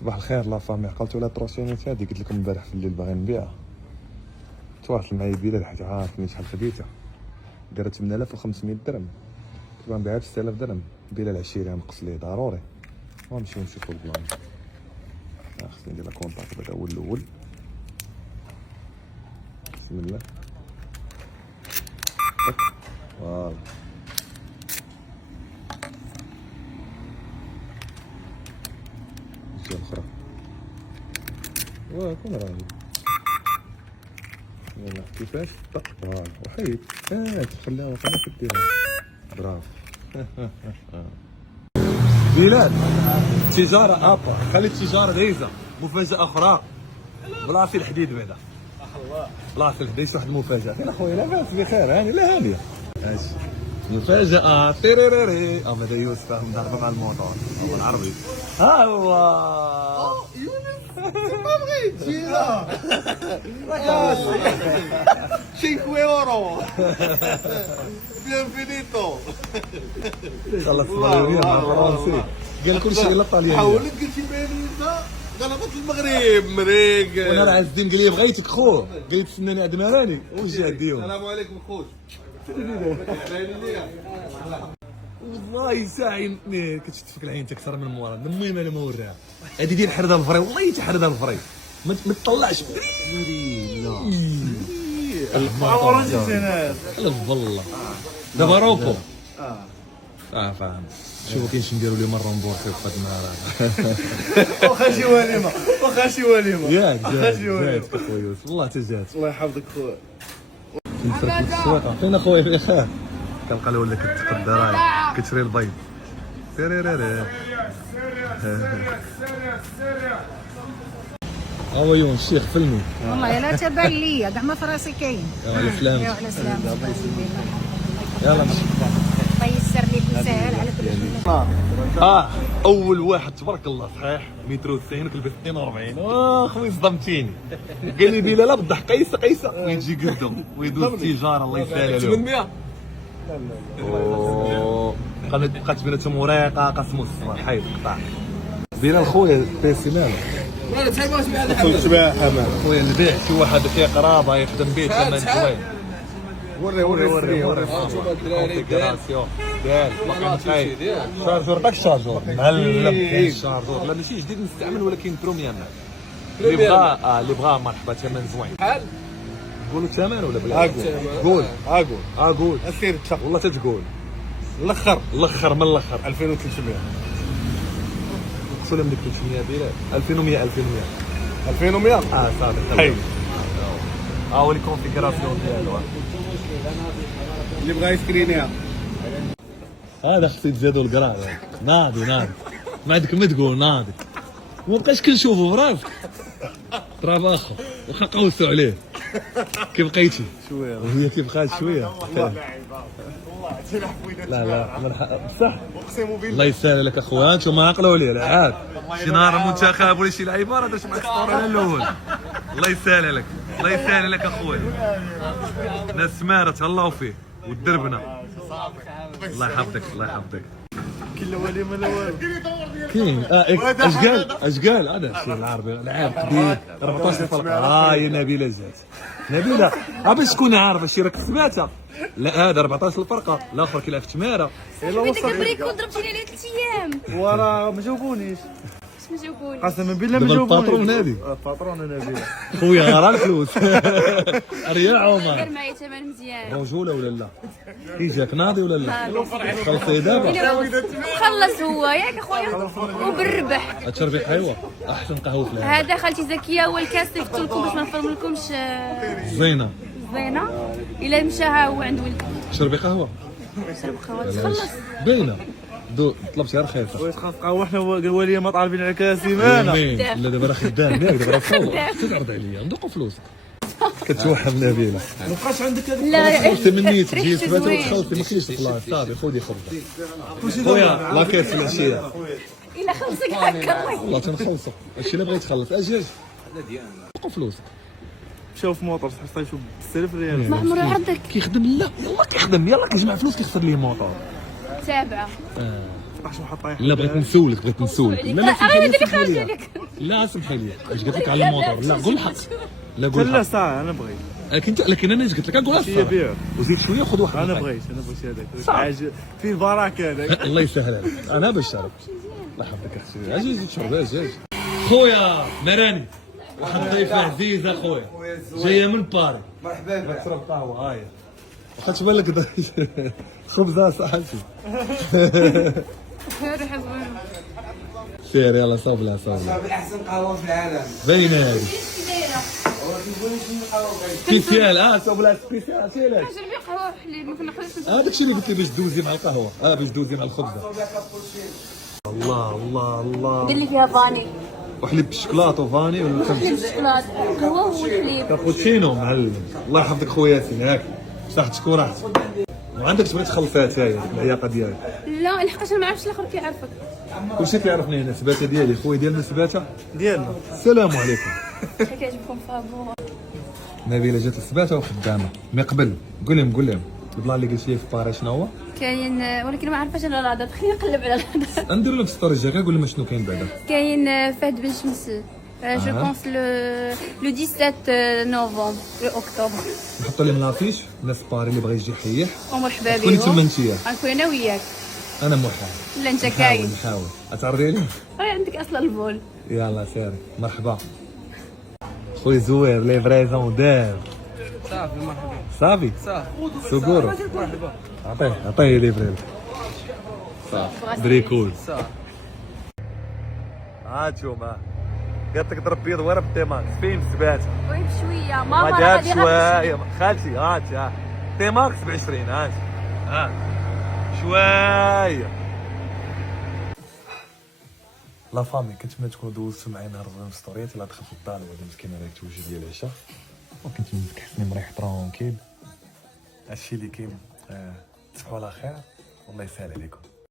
صباح الخير لا فامي، عقلتوا على التروسينيت هادي قلت لكم امبارح في الليل باغي نبيعها. تواصل معايا بلال حيت عارفني شحال خديتها، دارت 8500 درهم، كنت غنبيعها ب 6000 درهم. بلال عشيري نقص ليه ضروري، ونمشيو نشوفو البلان. خصني ندير كونطاكت بعدا هو الاول. بسم الله. فوالا الجهه الاخرى كون راهي. يلا كيفاش طق وحيد تخليها وقيلا كديرها. برافو. بلال التجاره ابا، خلي التجاره دايزه. مفاجاه اخرى بلاصي الحديد بعدا. بلاصي الحديد واحد المفاجاه. فين اخويا؟ لاباس بخير؟ هاني لا هانيه. ماشي مفاجاه تيريريري. هذا يوسف مضربه مع الموطور هو العربي. ها هو ما بغيتش لا شينكو يورو بيانفينيتو. خلص المغربيه مع فرنسي قال كل شيء الا الطاليانيه. حاولت قلت بيانيتا غلبت المغرب مريق. وانا راه عز الدين قال لي بغيتك خو، قال لي تسناني عند مراني وجا ديهم. السلام عليكم خوت. والله ساعه كتشتفك العين اكثر من مورا. المهم انا ما وراها هذه ديال حردها الفري، والله تحردها الفري ما تطلعش بدري. لا اورنجينات والله دابا روكو فاهم. شوفوا كاينش نديروا لي مره نبورسيو في هذا النهار. واخا شي وليمه واخا شي وليمه ياك واخا شي وليمه. جاتك اخويا يوسف والله تجات. الله يحفظك خويا. كنفرك في السواقه. فين اخويا في اخاه؟ كنلقى له ولا كتقد دراهم كتشري البيض. تيريريري هو يون الشيخ فيلمي. والله لا تبان ليا كاع ما في راسي كاين. على فلان على سلامة. يلا مشي. الله يسر لك ويسهل على كل شيء. اول واحد تبارك الله صحيح متر و90 وكلبس 42. خويا صدمتيني. قال لي بلا لا بالضحك قيسه ويجي قدام ويدوز التجاره الله يسهل عليه. 800 بقات بيناتهم وريقه قسم الصباح حيد قطع. بلا خويا بيرسونال قلت بها حمام خويا البيع شي واحد فيه قرابه يخدم به ثمن زوين. وري كونفيغوراسيون ديال باقي مخايف. شارجور داك الشارجور معلم. كاين الشارجور لا ماشي جديد مستعمل ولكن بروميام. اللي بغا مرحبا ثمن زوين. بحال قولوا الثمن ولا بلا؟ قول اسير تشق والله تتقول الاخر من الاخر 2300 قصوا لهم ديك 300 بلال 2100 2100 صافي حي. هو لي كونفيغوراسيون ديالو. اللي بغا يسكرينيها هذا خصو تزادوا القرار. ناضي ما عندك ما تقول ناضي. ما بقاش كنشوفو براسك تراب اخر واخا قوسوا عليه. كي بقيتي شويه وهي كي بقات شويه. لا بصح اقسم بالله الله يسهل لك اخويا. انتم عقلوا عليه لا عاد شي نهار المنتخب ولا شي لعيبه راه درت معاك الصوره على الاول. الله يسهل لك اخويا. ناس سماره تهلاو فيه والدربنه. الله يحفظك كل وليمه لا والو كاين اش قال هذا الشيء العربي لعاب كبير 14 فرقه. يا نبيله جات نبيله باش تكون عارفه شي راك سمعتها. لا هذا 14 الفرقه الاخر كيلعب في تماره. بدك بريكو ضربتيني عليه 3 ايام وراه ما جاوبونيش باش ما جاوبوني. قسما بالله ما دابا جاوبونيش. الباترون هادي الباترون نبيله خويا غير الفلوس. ريال عمر دير معايا ثمن مزيان موجوله ولا لا؟ يجاك ناضي ولا لا؟ خلصي دابا وخلص هو ياك اخويا وبالربح. التربيح ايوا احسن قهوه في العالم. هذا خالتي زكيه هو الكاس اللي قلت لكم باش ما نفرملكمش زينه زينه. الا مشاها هو عند ولد شربي قهوه شرب قهوه تخلص. باينه طلبتيها رخيصه. واش خاص قهوه حنا وليمه طالبين على كاس سيمانه. لا دابا راه خدام ياك دابا راه صور تعرض عليا ندوقوا فلوسك. كتوهم نبيله ما بقاش عندك هذيك لا خلصي مني تجي ريحته تبات زوين. وتخلصي ما كاينش البلاصه صافي خذي خبزه. خويا لاكيت في العشيه الا خلصك هكا والله تنخلصوا هادشي اللي بغيت تخلص اجي دوقوا فلوسك. مشاو في موطور حتى يشوف ب 6000 ريال. ما عمره عرضك كيخدم لا يلا كيخدم يلا كيجمع فلوس كيخسر ليه موطور. تابعه. واش محطه لا بغيت نسولك لا هذا اللي خارج عليك. لا اسمحي لي، اش قلت لك على الموتور؟ لا قول الحق. لا قول لا الحق. ساعة أنا بغيت. لكن انا اش قلت لك؟ قول هي الصراحه. بيع. وزيد شويه خذ واحد. أنا بغيت هذاك. فيه البركة هذاك. الله يسهل عليك، انا بشرب. الله يحفظك اختي، اجي تشرب اجي. خويا مراني، واحد ضيفه عزيزه خويا جايه من باري. مرحبا بك. تشرب قهوه هاي. واخا تبان لك خبزه صحتي. روح زوين. سير يلا صوب لها صوب لها. صاحبي احسن قهوه في العالم. باينه هذه. هو كيقول لي شنو القهوه بغيت. سبيسيال صوب لها سبيسيال سير. جربي قهوه حليب ما نخليش. هذاك الشيء اللي قلت لي باش دوزي مع القهوه، باش دوزي مع الخبزه. الله الله الله. قال لي فيها فاني. وحليب بالشوكولاته وفاني ولا حليب بالشوكولات قهوه والحليب. كابوتشينو معلم. الله يحفظك خويا ياسين، هاك صح تشكو راحتك. وعندك تبغي تخلصها تاهي العياقه ديالك. لا لحقاش انا ما عرفتش الاخر كيعرفك. كلشي كيعرفني هنا سباته ديالي، خويا ديالنا سباته. ديالنا. السلام عليكم. كيعجبكم فابور. نبيله جات السباته وخدامه من قبل. قول لهم البلان اللي قلت لي في باريس شنو هو؟ كاين ولكن ما عرفاش انا الهضره، خليني نقلب على الهضره. ندير لهم في ستوري الجايه قول لهم شنو كاين بعدا. كاين فهد بن شمس جو بونس لو 17 نوفمبر لو اكتوبر. نحطوا لهم لافيش الناس باري اللي بغى يجي يحيح. ومرحبا تكوني بهم. تما انتيا. غنكون انا وياك. انا محاول. لا انت كاين. نحاول تعرضي عليه. عندك اصلا الفول. يلا سيري مرحبا. خويا زوير ليفريزون دار. صافي مرحبا. صافي سكورو. مرحبا. عطيه ليفريزون. بريكول. هاتشوما قالت لك ضرب بيض ورا بالتيماكس فين سبات. وي بشويه ما ماما جات غادي شويه خالتي هات تيماكس ب20 هات شويه. لا فامي كنتمنى تكونوا دوزتوا معايا نهار زوين في ستوريات. الا دخلت للدار وغادي مسكينه راهي توجد ديال العشاء وكنت كحسني مريح ترونكيل. هادشي اللي كاين. تصبحوا على خير والله يسهل عليكم.